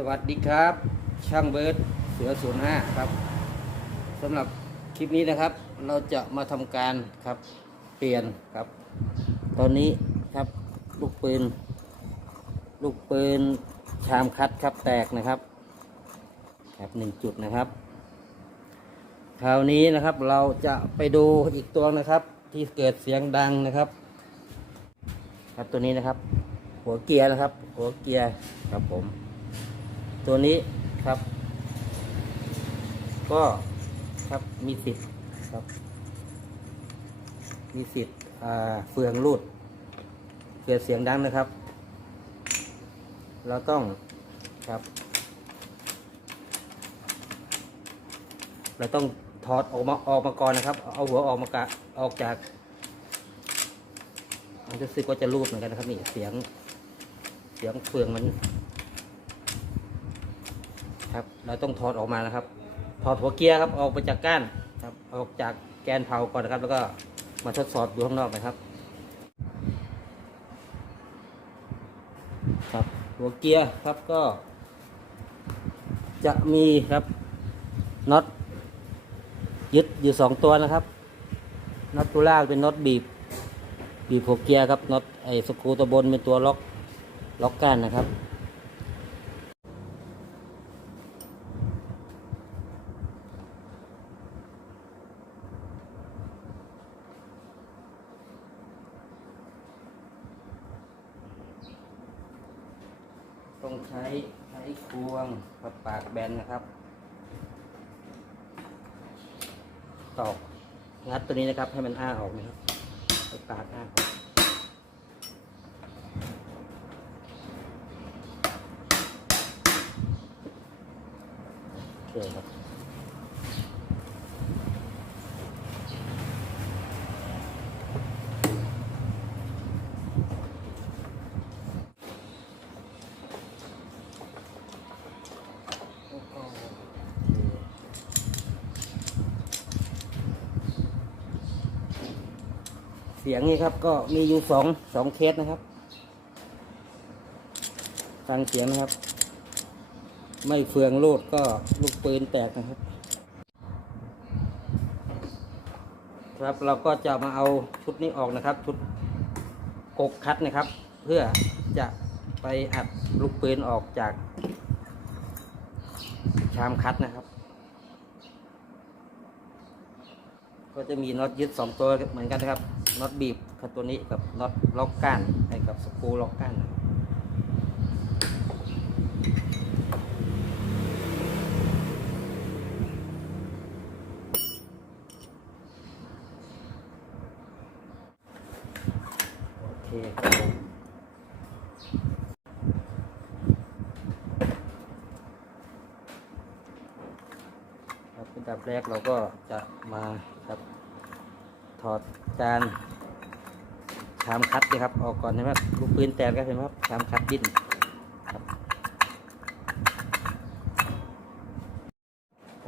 สวัสดีครับ ช่างเบิร์ดเสือศูนย์ห้าครับสำหรับคลิปนี้นะครับ เราจะมาทำการครับเปลี่ยนครับ ตอนนี้ครับลูกปืน ลูกปืนชามคัดครับแตกนะครับครับหนึ่งจุดนะครับ คราวนี้นะครับเราจะไปดูอีกตัวนะครับ ที่เกิดเสียงดังนะครับ ครับตัวนี้นะครับ หัวเกียร์นะครับ หัวเกียร์ครับผม ตัวนี้ครับ ก็ครับมีสิทธิ์ครับ มีสิทธิ์เฟืองรูดเกิดเสียงดังนะครับ เราต้องครับ เราต้องถอดออกมาออกมาก่อนนะครับ เอาหัวออกมากะออกจากมันจะรู้สึกว่าจะรูดเหมือนกันนะครับนี่เสียง เสียงเฟืองมัน เราต้องถอดออกมานะครับ ถอดหัวเกียร์ครับออกไปจากก้านครับออกจากแกนเผาก่อนนะครับ แล้วก็มาทดสอบดูข้างนอกนะครับ ครับหัวเกียร์ครับก็ จะมีครับน็อตยึดอยู่สองตัวนะครับน็อตตัวล่างเป็นน็อตบีบ บีบหัวเกียร์ครับน็อตไอ้สกรูตัวบนเป็นตัวล็อกล็อกก้านนะครับ ต้องใช้ใช้ควงกับปากแบนนะครับ ตอกงัดตัวนี้นะครับให้มันอ้าออกนะครับปากอ้าออกโอเคครับ เสียงนี้ครับ ก็มีอยู่สองสองเคสนะครับ ฟังเสียงนะครับ ไม่เฟืองโลดก็ลูกปืนแตกนะครับ ครับเราก็จะมาเอาชุดนี้ออกนะครับ ชุดกกคัดนะครับ เพื่อจะไปอัดลูกปืนออกจาก ชามคัดนะครับก็จะมีน็อตยึดสองตัวเหมือนกันนะครับ น็อตบีบกับตัวนี้กับน็อตล็อกก้านไอ้กับสกรูล็อกก้านนะครับโอเคครับผมครับอันดับแรกเราก็จะมาครับถอดจาน ชามคัดเลยครับออกก่อนนะครับลูกปืนแตกก็เห็นไหมครับชามคัดดิ้นครับ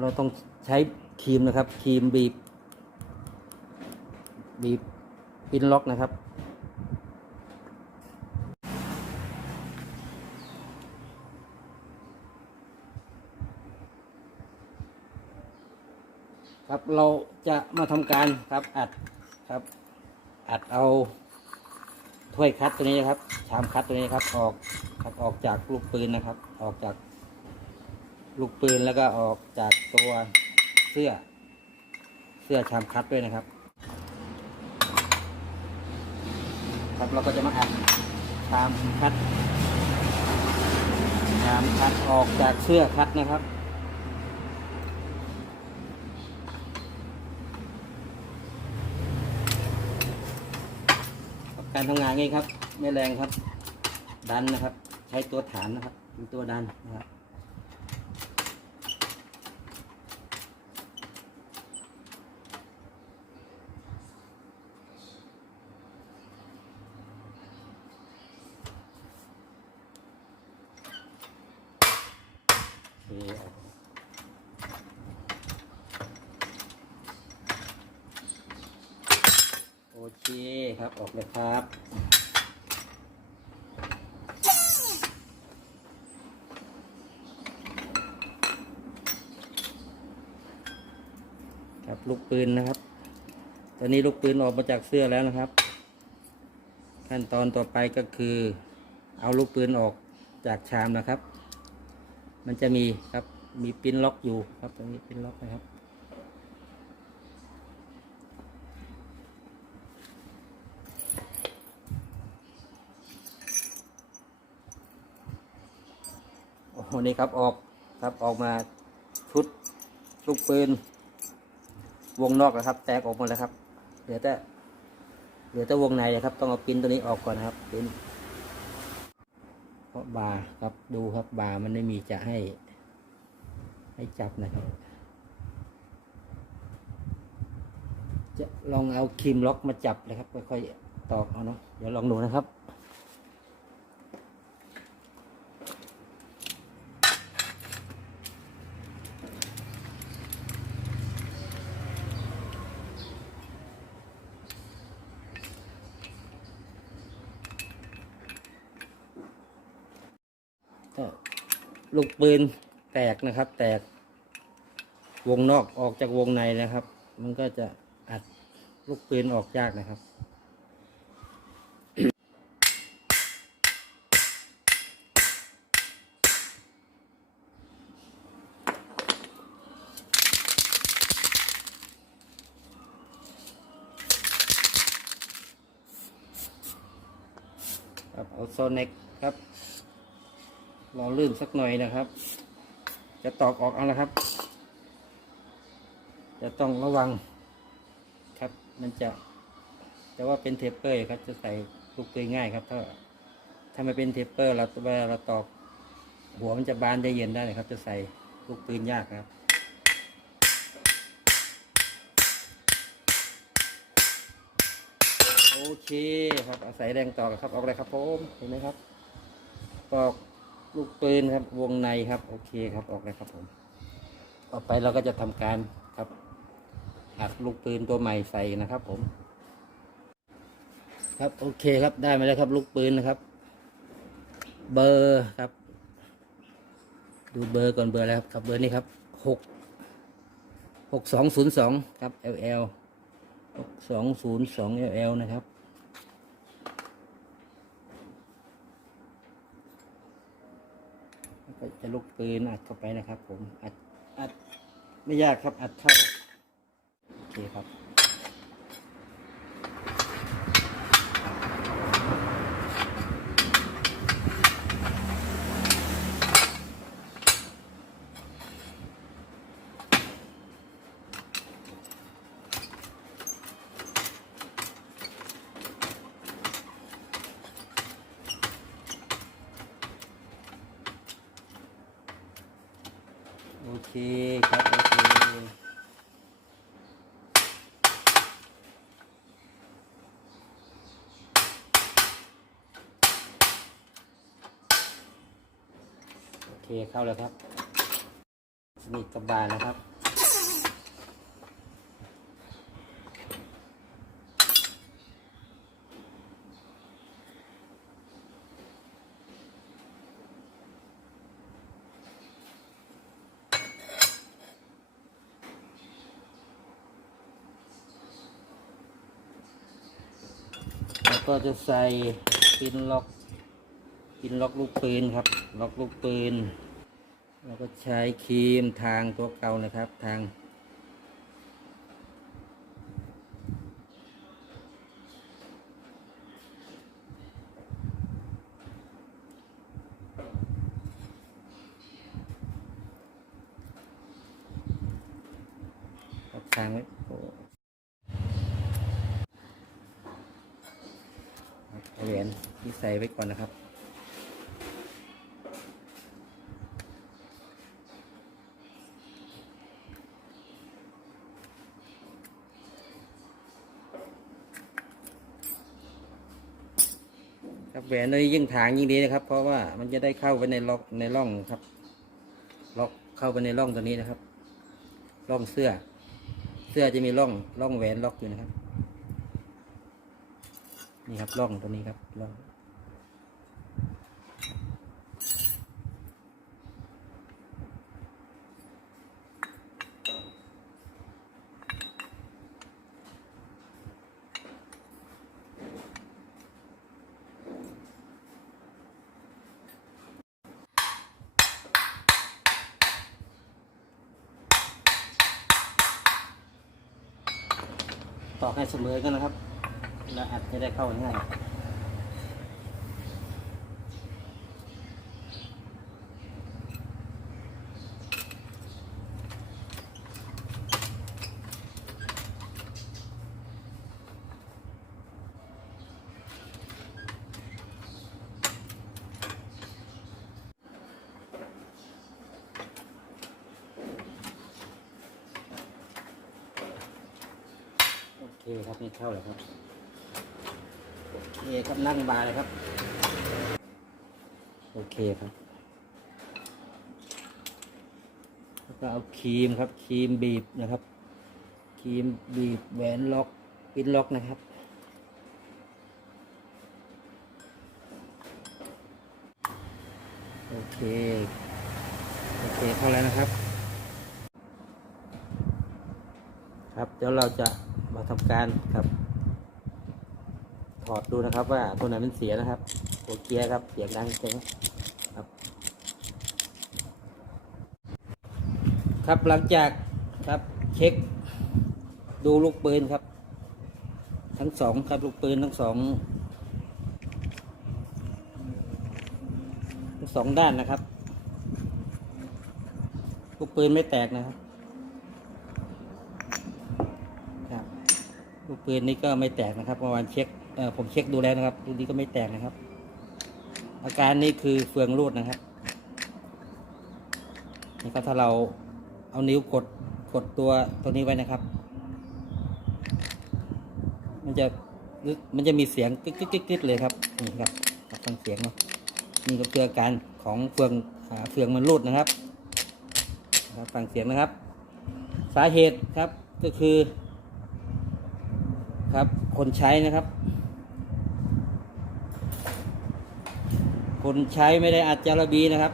เราต้องใช้ครีมนะครับครีมบีบ บีบปินล็อกนะครับครับเราจะมาทำการครับอัดครับอัดเอา ถ้วยคัดตัวนี้นะครับ ชามคัดตัวนี้ครับ ออกครับออกจากลูกปืนนะครับ ออกจากลูกปืนแล้วก็ออกจากตัวเสื้อ เสื้อชามคัดด้วยนะครับ ครับเราก็จะมาอัดชามคัดชามคัดออกจากเสื้อคัดนะครับ การทำงานไงครับ ไม่แรงครับ ดันนะครับ ใช้ตัวฐานนะครับเป็นตัวดันนะครับ โอเคโอเคครับ ออกเลยครับ ค ครับ ลูกปืนนะครับ ตอนนี้ลูกปืนออกมาจากเสื้อแล้วนะครับ ขั้นตอนต่อไปก็คือ เอาลูกปืนออกจากชามนะครับ มันจะมีครับมีปิ้นล็อกอยู่ครับตรงนี้ปิ้นล็อกนะครับโอ้โหนี่ครับออกครับออกมาชุดลูกปืน วงนอกนะครับ แตกออกหมดแล้วครับ เหลือแต่เหลือแต่วงในนะครับ ต้องเอาปิ้นตัวนี้ออกก่อนนะครับปิ้นเพราะบาครับดูครับบามันไม่มีจะให้ ให้จับนะครับ จะลองเอาครีมล็อกมาจับเลยครับค่อยๆตอกเอาเนาะเดี๋ยวลองดูนะครับ ก็ ลูกปืนแตกนะครับ แตก วงนอกออกจากวงในนะครับ มันก็จะอัดลูกปืนออกยากนะครับครับเอาโซเน็กครับ รอลื่นสักหน่อยนะครับ จะตอกออกเอาละครับ จะต้องระวังครับ มันจะ แต่ว่าเป็นเทปเปอร์ครับ จะใส่ลูกปืนง่ายครับ ถ้า ถ้าไม่เป็นเทปเปอร์เราเวลาเราตอกหัวมันจะบานจะเย็นได้เลยครับ จะใส่ลูกปืนยากครับโอเคครับอาศัยแรงต่อครับออกเลยครับผมเห็นไหมครับตอก ลูกปืนครับวงในครับ โอเคครับออกเลยครับผมต่อไปเราก็จะทำการครับอัดลูกปืนตัวใหม่ใส่นะครับ ผม ครับโอเคครับได้มาแล้วครับ ลูกปืนนะครับ เบอร์ครับ ดูเบอร์ก่อนเบอร์อะไรครับครับเบอร์นี้ครับหกหกสองศูนย์สองครับ LL หกสองศูนย์สอง LL นะครับแล้ว ก็จะลูกปืนอัดเข้าไปนะครับ ผมอัดอัดไม่ยากครับอัดเข้าโอเคครับ อเคครับโอเคโอเคเข้าแล้วครับสนิทกับบานนะครับ ก็จะใส่ปินล็อกปินล็อกลูกปืนครับ ล็อกลูกปืนแล้วก็ใช้ครีมทางตัวเก่านะครับ ทาง ทางไว้โอ้ เหรียญที่ใส่ไว้ก่อนนะครับ ครับแหวนตัวนี้ยิ่งถางยิ่งดีนะครับ เพราะว่ามันจะได้เข้าไปในล็อกในร่องครับ ล็อกเข้าไปในร่องตัวนี้นะครับ ร่องเสื้อ เสื้อจะมีร่องร่องแหวนล็อกอยู่นะครับ นี่ครับร่องตัวนี้ครับร่องตอกให้เสมอกันนะครับ แล้วอัดจะได้เข้าง่ายโอเคครับนี่เข้าแล้วครับ นี่ครับนั่งบาร์เลยครับ โอเคครับ แล้วก็เอาครีมครับครีมบีบนะครับครีมบีบแหวนล็อกปินล็อกนะครับโอเค โอเคเข้าแล้วนะครับ ครับ เดี๋ยวเราจะมาทำการครับ ถอดดูนะครับว่าตัวไหนมันเสียนะครับตัวเกียร์ครับเสียงดังเจ๊งครับ ครับหลังจากครับเช็คดูลูกปืนครับ ทั้งสองครับลูกปืนทั้งสองทั้งสองด้านนะครับ ลูกปืนไม่แตกนะครับครับ ลูกปืนนี่ก็ไม่แตกนะครับเมื่อวานเช็ค ผมเช็คดูแล้วนะครับลูกนี้ก็ไม่แตกนะครับ อาการนี้คือเฟืองรูดนะครับนี่ก็ถ้าเราเอานิ้วกดกดตัวตัวนี้ไว้นะครับ มันจะมันจะมีเสียงกึกกึกกึกกึกเลยครับนี่ครับฟังเสียงเนาะนี่ก็คืออาการของเฟืองอเฟืองมันรูดนะครับครับฟังเสียงนะครับ สาเหตุครับก็คือ ครับคนใช้นะครับ คนใช้ไม่ได้อัดจาระบีนะครับ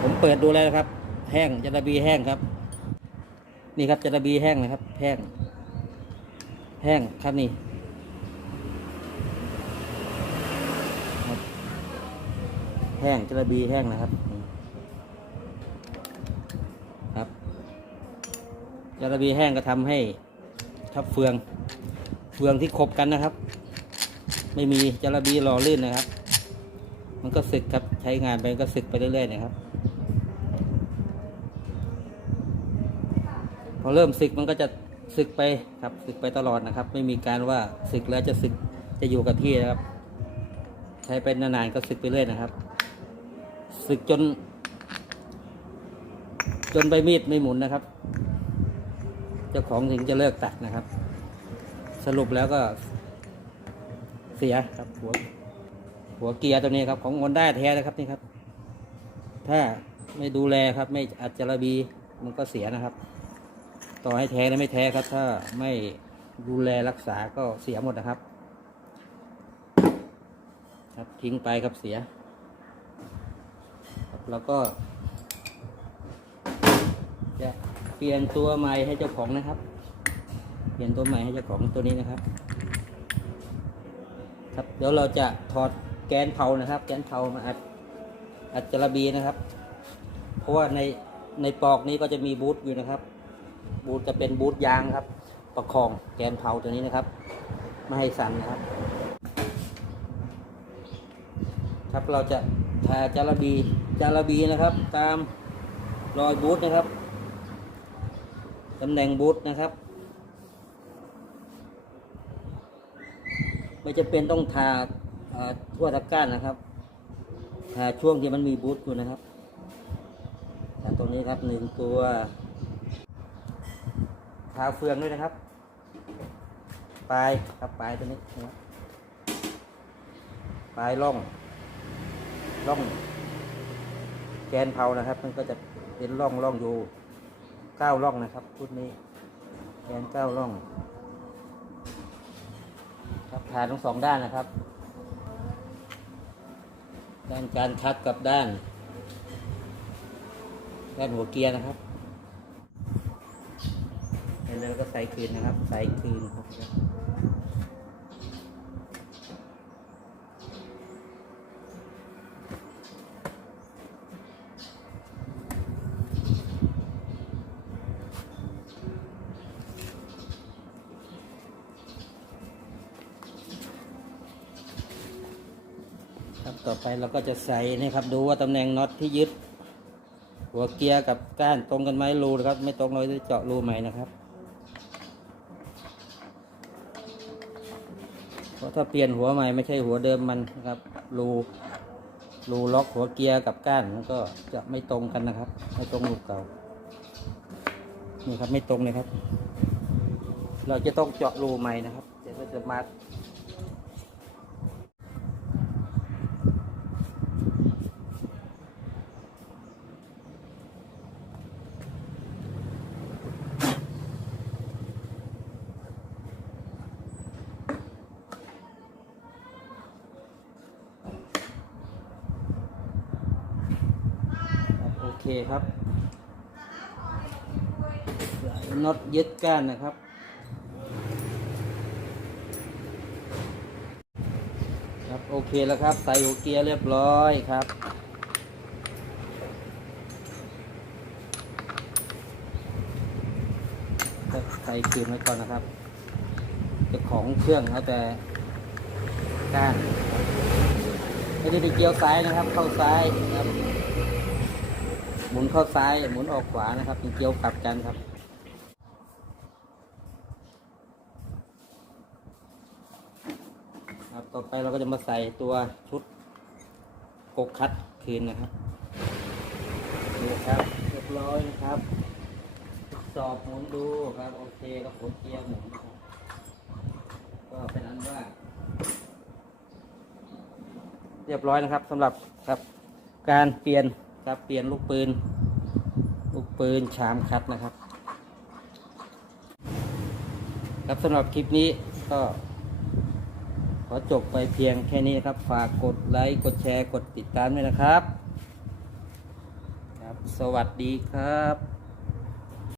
ผมเปิดดูแล้วครับ แห้งจาระบีแห้งครับ นี่ครับจาระบีแห้งนะครับ แห้ง แห้งครับนี่แห้งจาระบีแห้งนะครับ ครับจาระบีแห้งก็ทำให้ครับเฟือง เฟืองที่คบกันนะครับ ไม่มีจระบีหล่อลื่นนะครับ มันก็สึกครับใช้งานไปก็สึกไปเรื่อยๆนะครับ พอเริ่มสึกมันก็จะสึกไปครับสึกไปตลอดนะครับ ไม่มีการว่าสึกแล้วจะสึกจะอยู่กับที่นะครับ ใช้ไปนานๆก็สึกไปเรื่อยนะครับสึกจน จนใบมีดไม่หมุนนะครับ เจ้าของถึงจะเลิกตัดนะครับ สรุปแล้วก็ เสียครับหัวหัวเกียร์ตัวนี้ครับของฮอนด้าแท้นะครับนี่ครับ ถ้าไม่ดูแลครับ ไม่อัดจาระบีมันก็เสียนะครับ ต่อให้แท้หรือไม่แท้ครับ ถ้าไม่ดูแลรักษาก็เสียหมดนะครับ ครับทิ้งไปครับเสียครับแล้วก็จะเปลี่ยนตัวใหม่ให้เจ้าของนะครับ เปลี่ยนตัวใหม่ให้เจ้าของตัวนี้นะครับ ครับเดี๋ยวเราจะถอดแกนเผานะครับ แกนเผามาอัดอัดจระบีนะครับ เพราะว่าในในปลอกนี้ก็จะมีบูทอยู่นะครับ บูทจะเป็นบูทยางครับ ประคองแกนเผาตัวนี้นะครับ ไม่ให้สั่นนะครับ ครับเราจะทาจาระบีจาระบีนะครับ ตามรอยบูทนะครับตำแหน่งบูทนะครับ ไม่จะเป็นต้องทาเอ่อทั่วตะก้านนะครับทาช่วงที่มันมีบูทอยู่นะครับทาตรงนี้ครับหนึ่งตัวทาเฟืองด้วยนะครับ ปลายครับปลายตัวนี้นะปลายร่องร่อง แกนเผานะครับ มันก็จะเป็นร่องร่องอยู่เก้าร่องนะครับชุดนี้ แกนเก้าร่อง ครับฐานทั้งสองด้านนะครับ ด้านการคัดกับด้าน ด้านหัวเกียร์นะครับแล้วก็ใส่คืนนะครับ ใส่คืนครับ ต่อไปเราก็จะใส่นี่ครับ ดูว่าตำแหน่งน็อตที่ยึด หัวเกียร์กับก้านตรงกันไหมรูนะครับ ไม่ตรงเราจะเจาะรูใหม่นะครับเพราะถ้าเปลี่ยนหัวใหม่ไม่ใช่หัวเดิมมันนะครับ รูรูล็อกหัวเกียร์กับก้านมันก็จะไม่ตรงกันนะครับ ไม่ตรงรูเก่านี่ครับไม่ตรงเลยครับ เราจะต้องเจาะรูใหม่นะครับเดี๋ยวเราจะมา เคครับน็อตยึดก้านนะครับ ครับโอเคแล้วครับ ใส่หัวเกียร์เรียบร้อยครับใส่คืนไว้ก่อนนะครับจ้าของเครื่องเอาแต่ก้านไม่ได้ไปเกี่ยวซ้ายนะครับ เข้าซ้ายครับ มุนเข้าซ้าย หมุนออกขวานะครับเป็นเกี่ยวกลับกันครับ ครับ ต่อไปเราก็จะมาใส่ตัวชุดกกคัดคืนนะครับนี่ครับเรียบร้อยนะครับสอบหมุนดูครับ โอเคก็กดเกียร์หมุนครับก็เป็นอันว่า เรียบร้อยนะครับสำหรับครับ การเปลี่ยน ครับเปลี่ยนลูกปืน ลูกปืนชามคัดนะครับ ครับสำหรับคลิปนี้ก็ ขอจบไปเพียงแค่นี้ครับ ฝากกดไลค์กดแชร์กดติดตามด้วยนะครับ ครับ สวัสดีครับ